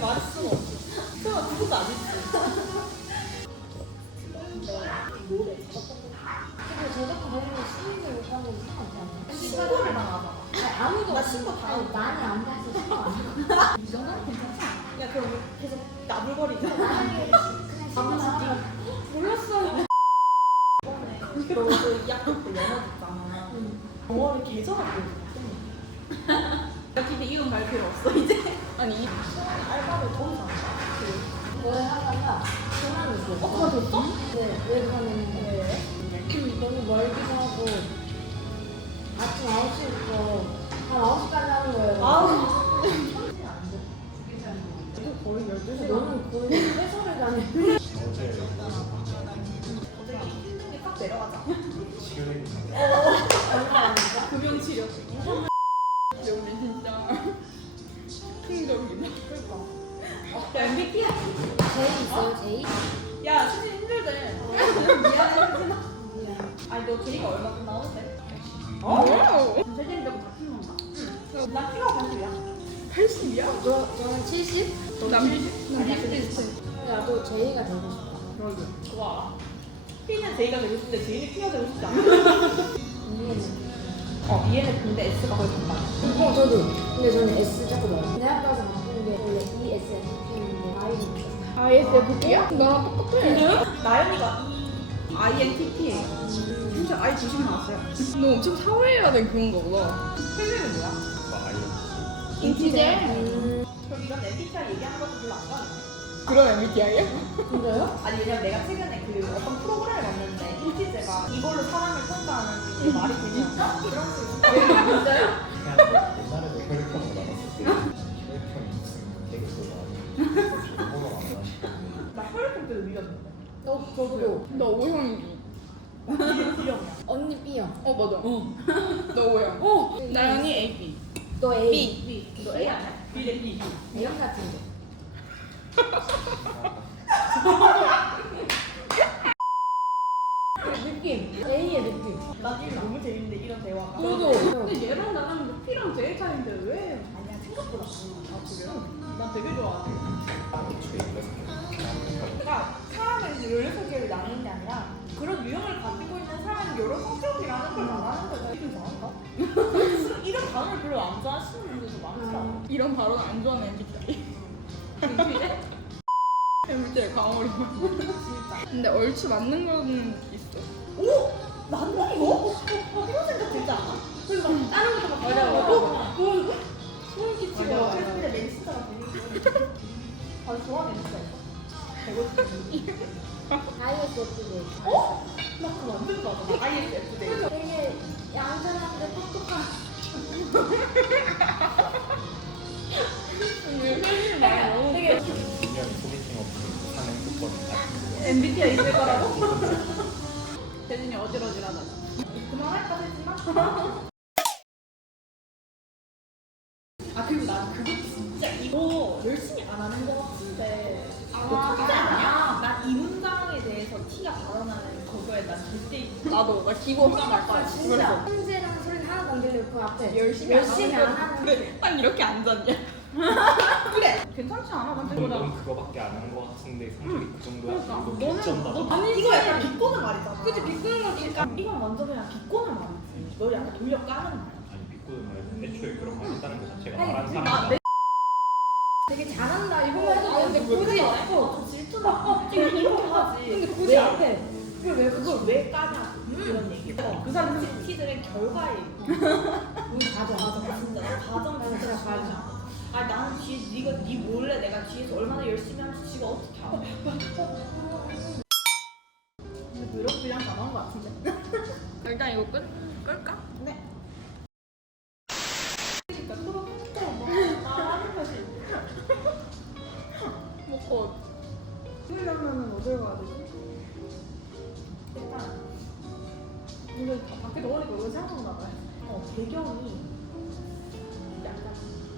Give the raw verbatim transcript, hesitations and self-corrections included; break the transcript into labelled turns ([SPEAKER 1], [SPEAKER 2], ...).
[SPEAKER 1] 말할 수가 없어. 설마 그것도 안 했지.
[SPEAKER 2] 근데 저작권 때문에 신고를 못하는 거 이상하지 않아?
[SPEAKER 1] 신고를 당하잖아.
[SPEAKER 2] 아니, 아무도
[SPEAKER 1] 나 신고 다
[SPEAKER 2] 아니, 많이 안 봐서 신고 안 해.
[SPEAKER 1] 이 정도면 괜찮지 않아? 야 그럼 계속 나불거리자.
[SPEAKER 2] 아무 말도
[SPEAKER 1] 몰랐어요. 이번에 너그 이 학기 때 영어 듣잖아. 영어를 계절하고 있거든. 나 근데 이건 갈 필요 없어 이제. 아니 이 알바를 더 이상 안 가.
[SPEAKER 2] 뭘 하다가 전화를 줬어.
[SPEAKER 1] 어 그거 됐어?
[SPEAKER 2] 네, 왜 그러냐면 너무 멀기도 하고 아침 아홉 시부터 한 아홉 시까지 하는 거예요.
[SPEAKER 1] 아우. 이거 거의 열두 시간.
[SPEAKER 2] 너는 거의 회사를 다니.
[SPEAKER 1] 어제 힘든 게딱 내려가자.
[SPEAKER 2] 얼마나
[SPEAKER 1] 금연 치료. 근데 우리 진짜 충격이다. 그러니까. 야 엠비티아이.
[SPEAKER 2] 제이 있어요, 제이?
[SPEAKER 1] 야 수진 힘들대. 미안해 수진아. 아니 너 제이가 얼마 끝나오는데? 어? 세진이라고 다 피는다. 응. 난 키가 팔십이야. 팔십이야?
[SPEAKER 2] 너, 저는 칠십?
[SPEAKER 1] 난 칠십? 난 육십.
[SPEAKER 2] 야, 너 제이가 되고 싶다.
[SPEAKER 1] 그러게. 그거 알아? 피는 제이가 되고 싶은데 제이는 피가 되고 싶지 않아.
[SPEAKER 2] 이해는.
[SPEAKER 1] 어 얘는 근데 S가 거의 반반이야.
[SPEAKER 2] 어, 저도. 근데 저는 S 자꾸 넣어요. 대학 가서 바꾸는 게 원래 이에스에프피인데 I는 있었어.
[SPEAKER 3] 아이에스에프피야? 나랑 똑같아.
[SPEAKER 1] 나연이가 아이엔티피. 진짜 아이 조심히 나왔어요.
[SPEAKER 3] 너 엄청 사회화된 그런 거구나.
[SPEAKER 1] 필름은 뭐야?
[SPEAKER 3] 인티제?
[SPEAKER 2] 음,
[SPEAKER 1] 그럼 이런 엠비티아이 얘기하는 것도 별로 안 좋아하네.
[SPEAKER 3] 그런 엠비티아이야?
[SPEAKER 2] 진짜요?
[SPEAKER 1] 아니 왜냐면 내가 최근에 그 어떤 프로그램을 봤는데 인티제가 이걸로 사람을 평가하는 게 말이 되냐 이런 식으로
[SPEAKER 2] 진짜요?
[SPEAKER 4] 옛날에도 혈액형으로 나갔을 때 혈액형이 무슨 개그도 아니고 일본어 안 하시거든요.
[SPEAKER 1] 나 혈액형 때도 믿었는데
[SPEAKER 2] 어, 저도.
[SPEAKER 3] 너 O형이지.
[SPEAKER 1] B형이야.
[SPEAKER 2] 언니 B형.
[SPEAKER 3] 어 맞아. 너 O형. 어. 나연이 에이비.
[SPEAKER 2] 너 A.
[SPEAKER 1] B 너 A 아니야? B래 B
[SPEAKER 2] A형 같은데. 느낌. A의 느낌.
[SPEAKER 1] 난 이거 너무 재밌는데 이런 대화가
[SPEAKER 2] 저도.
[SPEAKER 1] 근데 얘랑 나랑 P랑 제일 차이인데 왜 아니야 생각보다 아 그래요? 난 되게 좋아하는데
[SPEAKER 4] 애초에 그래서
[SPEAKER 1] 그러니까 사람을 열여섯 개를 나누는 게 아니라 그런 유형을 가지고 있는 사람은 여러 성격이라는 걸 말하는 거죠. 이름 좋아한가? 이런 단어를 별로 안 좋아하시는 분들도 많더라고.
[SPEAKER 3] 이런 발언 안 좋아하는 엠비티아이.
[SPEAKER 1] 근데
[SPEAKER 3] 엠비티아이 강어리만.
[SPEAKER 1] 진짜.
[SPEAKER 3] 근데 얼추 맞는 거는 있어.
[SPEAKER 1] 오! 맞나 이거? 어, 이런 생각 들지 않아? 그래서 막 다른 것도 막
[SPEAKER 2] 맞아, 맞아.
[SPEAKER 1] 어? 어? 소름 끼치고
[SPEAKER 2] 맞아, 맞아.
[SPEAKER 1] 그래서 근데 멘트가 되게 아 좋아하는 멘트가 있어? 배고프지?
[SPEAKER 2] 아이에스에프피.
[SPEAKER 1] 어? 나 그거 완전 좋아하잖아. 아이에스에프데이.
[SPEAKER 2] 되게 얌전한데 똑똑한.
[SPEAKER 1] 되게
[SPEAKER 4] 분명히 소개팅 없이 사는 조건이 같은
[SPEAKER 1] 엠비티아이 있을 거라고? 대진이 어질어질하다. 그만할까 대진아? 아 그리고 난 그거 진짜 이거 열심히 안 하는 거 같은데 너 그게 아니야? 난 이 문장에 대해서 티가 발언하는 그거에 난 절대
[SPEAKER 3] 나도 나 기본 하나 할 거야.
[SPEAKER 2] 진짜. 현재랑 소리 하나도 안 들리고 그 앞에
[SPEAKER 3] 열심히,
[SPEAKER 2] 열심히
[SPEAKER 3] 안
[SPEAKER 2] 안
[SPEAKER 3] 하는
[SPEAKER 2] 하는.
[SPEAKER 3] 근데 딱 이렇게 앉았냐?
[SPEAKER 1] 그래 괜찮지 않아? 난
[SPEAKER 4] 건.
[SPEAKER 1] 그거랑
[SPEAKER 4] 넌 그거밖에 안 하는 거 같은데 성적이 그 정도야.
[SPEAKER 1] 그러니까.
[SPEAKER 4] 너
[SPEAKER 1] 너는
[SPEAKER 4] 개쩐다.
[SPEAKER 1] 너 아니 이거 약간 비꼬는 말이잖아.
[SPEAKER 3] 그치 비끄는 거지.
[SPEAKER 1] 그러니까 이건 완전 그냥 비꼬는 말이지. 너 약간 돌려 까는 말.
[SPEAKER 4] 아니 비꼬는 말은 애초에 그런 말 했다는 것 자체가
[SPEAKER 2] 아니,
[SPEAKER 4] 말한
[SPEAKER 1] 나
[SPEAKER 4] 사람이다.
[SPEAKER 1] 내
[SPEAKER 2] 되게 잘한다 이거만 해도
[SPEAKER 1] 아니,
[SPEAKER 2] 되는데
[SPEAKER 1] 근데
[SPEAKER 2] 굳이
[SPEAKER 1] 그거 어, 저 질투나. 이렇게 하지.
[SPEAKER 2] 근데 굳이
[SPEAKER 1] 왜?
[SPEAKER 2] 앞에
[SPEAKER 1] 그걸 왜 그걸 왜 까냐 이런 얘기. 어, 그 사람 티들의 결과에
[SPEAKER 2] 우리 가져
[SPEAKER 1] 맞아 진짜 나 가정
[SPEAKER 2] 나는 그냥
[SPEAKER 1] 진짜
[SPEAKER 2] 가져.
[SPEAKER 1] 아 나는 뒤에 네가 네 몰래 내가 뒤에서 얼마나 열심히 하는지 지가 어떻게 알아? 근데 노력 분량 다 나온 거 같은데.
[SPEAKER 3] 일단 이거 끌 끌까?
[SPEAKER 1] 네. 그러니까 서로 막 말하는 거지.
[SPEAKER 3] 먹고
[SPEAKER 1] 그러려면은 어디로 가야 되지? 일단 이거 밖에 넣으니까 이거 생각나 봐요. 어 배경이 약간